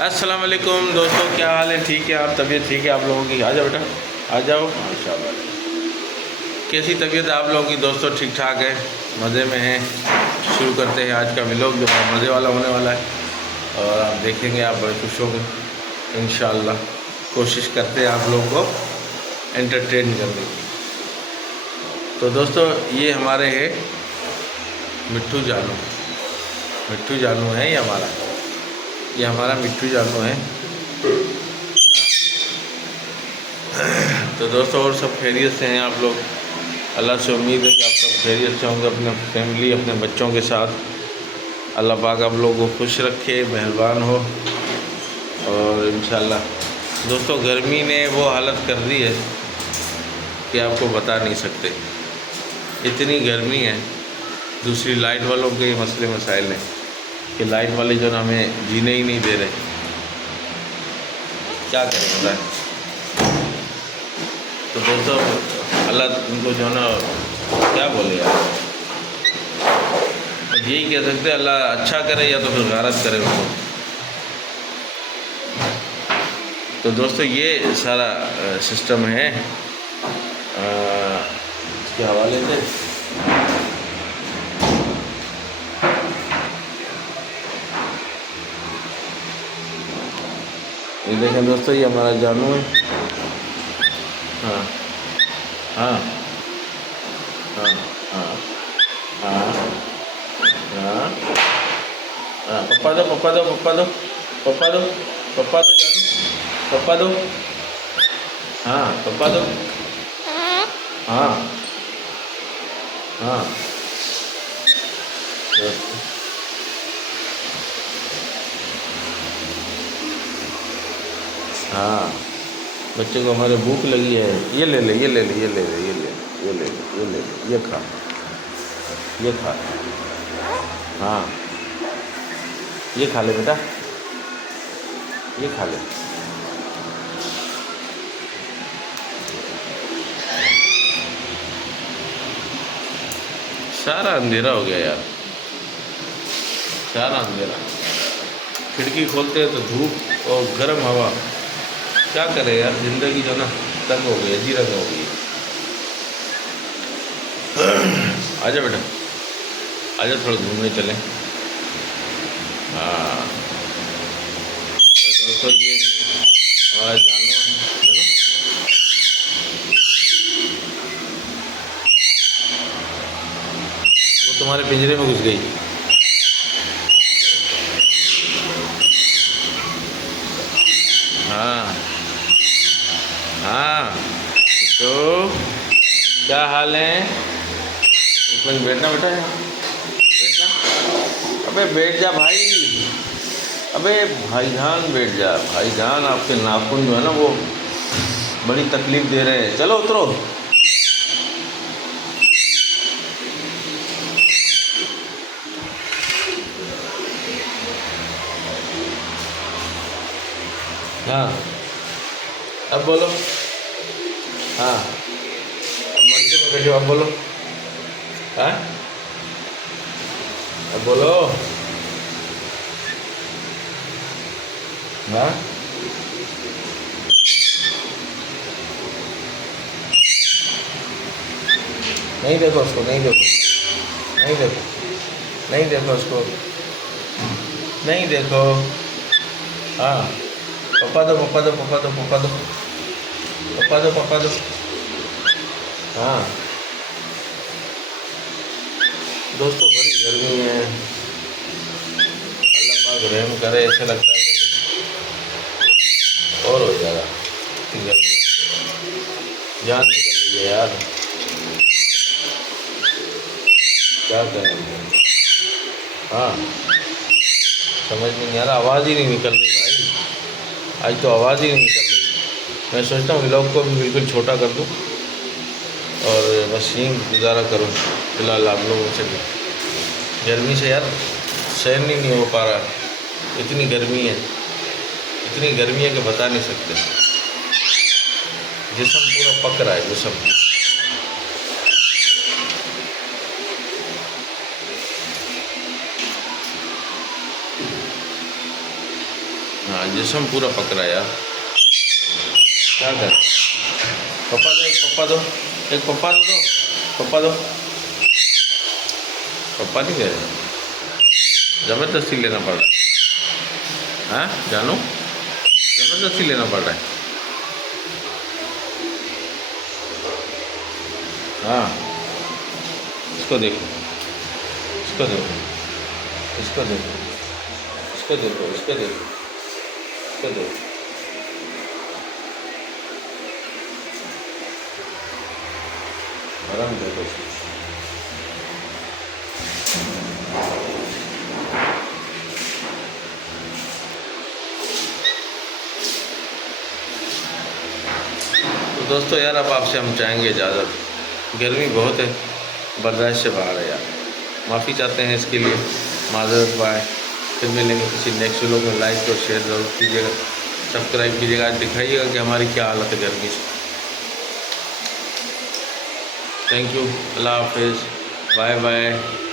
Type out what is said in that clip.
अस्सलाम वालेकुम दोस्तों, क्या हाल है? ठीक है आप? तबीयत ठीक है आप लोगों की? आ जाओ बेटा, आ जाओ। माशाल्लाह, कैसी तबीयत है आप लोगों की? दोस्तों ठीक ठाक है, मज़े में हैं। शुरू करते हैं आज का व्लॉग जो बहुत मज़े वाला होने वाला है और आप देखेंगे, आप बड़े खुश होंगे इंशाअल्लाह। कोशिश करते हैं आप लोगों को एंटरटेन करने की। तो दोस्तों ये हमारे हैं मिट्ठू जानू। मिट्ठू जानू है ये हमारा मिट्ठू जानू है। तो दोस्तों और सब खैरियत से हैं आप लोग? अल्लाह से उम्मीद है कि आप सब खैरियत से होंगे अपने फैमिली, अपने बच्चों के साथ। अल्लाह पाक आप लोगों को खुश रखे, मेहरबान हो। और इंशाल्लाह दोस्तों गर्मी ने वो हालत कर दी है कि आपको बता नहीं सकते, इतनी गर्मी है। दूसरी लाइट वालों के मसले मसाइल हैं कि लाइट वाले जो ना हमें जीने ही नहीं दे रहे। क्या करें बताएं? तो दोस्तों अल्लाह उनको जो ना क्या बोले यार, यही कह सकते अल्लाह अच्छा करे या तो फिर गारत करे उनको। तो दोस्तों ये सारा सिस्टम है इसके हवाले से। ये देखें दोस्तों, ये हमारा जानू है। हाँ हाँ हाँ हाँ हाँ हाँ हाँ, पप्पा दो पप्पा दो पप्पा दो पप्पा दो पप्पा दो जानू, पप्पा दो। हाँ पप्पा दो। हाँ हाँ हाँ, बच्चे को हमारे भूख लगी है। ये ले ले, ये ले ले, ये ले ले, ये ले ले, ये ले ले, ये ले ले, ये खा, ये खा। हाँ ये खा ले बेटा, ये खा ले। सारा अंधेरा हो गया यार, सारा अंधेरा। खिड़की खोलते हैं तो धूप और गर्म हवा। क्या करें यार, ज़िंदगी जो ना तंग हो गई है, जी रंग हो गई है। आजा बेटा, आजा थोड़ा घूमने चलें। हाँ तो दोस्तों ये हमारा जानवर देखो, वो तुम्हारे पिंजरे में घुस गई। हाँ हाँ, तो क्या हाल है? उसमें बैठना बेटा, यहाँ बैठना। अबे बैठ जा भाई, अबे भाईजान बैठ जा। भाईजान आपके नाखून जो है ना वो बड़ी तकलीफ़ दे रहे हैं। चलो उतरो। हाँ अब बोलो। हाँ अब मर्के में बैठो, अब बोलो। हाँ अब बोलो। हाँ नहीं देखो उसको, नहीं देखो, नहीं देखो, नहीं देखो उसको, नहीं देखो। हाँ पप्पा दो पप्पा दो पप्पा दो पप्पा दो पप्पा दो पप्पा दो। हाँ दोस्तों बड़ी गर्मी है, अल्लाह पाक रहम करे। ऐसे लगता है कि और हो जाएगा, इतनी गर्मी जान निकल रही है यार। क्या करें? हाँ समझ में नहीं आ रहा, आवाज़ ही नहीं निकल रही भाई। आज तो आवाज़ ही नहीं निकल रही। मैं सोचता हूँ व्लॉग को भी बिल्कुल छोटा कर दूँ और बस यहीं गुजारा करूँ फिलहाल आप लोगों से भी। गर्मी से यार सहन ही नहीं हो पा रहा, इतनी गर्मी है, इतनी गर्मी है कि बता नहीं सकते। जिस्म पूरा पक रहा है, जिस्म। हाँ जिस्म पूरा पक रहा है यार, क्या कर। पप्पा दो, एक पप्पा दो, एक पप्पा दो, पप्पा दो। पप्पा नहीं दे रहे, ज़बरदस्ती लेना पड़ रहा है। हाँ जानू, ज़बरदस्ती लेना पड़ रहा है। हाँ इसको देखो, इसको देखो, इसको देखो, इसको देखो, इसको देखो, इसको देखो। आराम देखो। तो दोस्तों यार अब आपसे हम चाहेंगे इजाज़त, गर्मी बहुत है, बर्दाश्त से बाहर है यार। माफ़ी चाहते हैं इसके लिए, माज़रत बाय। फिर मिलेंगे किसी नेक्स्ट व्लॉग में। लाइक और शेयर ज़रूर कीजिएगा, सब्सक्राइब कीजिएगा, दिखाइएगा कि हमारी क्या हालत है गर्मी से। थैंक यू, अल्लाह हाफिज़, बाय बाय।